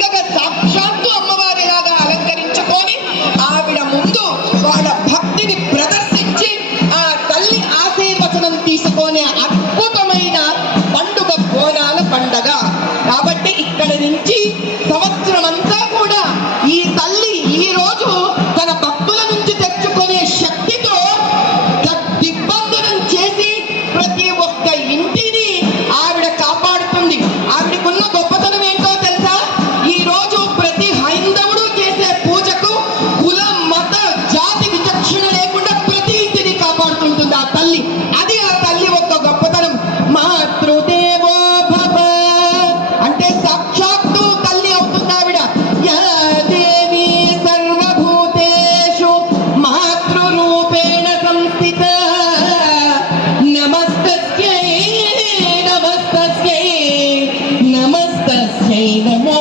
చక్కగా సాక్షాత్తు అమ్మవారిలాగా అలంకరించుకొని ఆవిడ ముందు వాళ్ళ భక్తిని ప్రదర్శించి ఆ తల్లి ఆశీర్వచనం తీసుకునే అద్భుతమైన పండుగ బోనాల పండగ. కాబట్టి ఇక్కడి నుంచి సంవత్సరం అంతా కూడా ఈ తల్లి ఈ రోజు తన భక్తుల నుంచి తెచ్చుకునే శక్తితో దిగ్బంధనం చేసి ప్రతి ఒక్క ఇంటిని ఆవిడ కాపాడుతుంది. ఆవిడకున్న గొప్పతనం ఏంటో తెలుసా? ఈ రోజు ప్రతి హైందవుడు చేసే పూజకు కుల మత జాతి విచక్షణ లేకుండా ప్రతి ఇంటిని కాపాడుతుంటుంది ఆ తల్లి. అది ఆ తల్లి ఒక్క గొప్పతనం. మాతృదేవో భవ అంటే సాక్షాత్తు తల్లి అవుతుంది ఆవిడ. యా దేవి సర్వభూతేషు మాతృరూపేణ సంస్థిత నమస్తస్యై నమస్తస్యై నమస్తస్యై నమో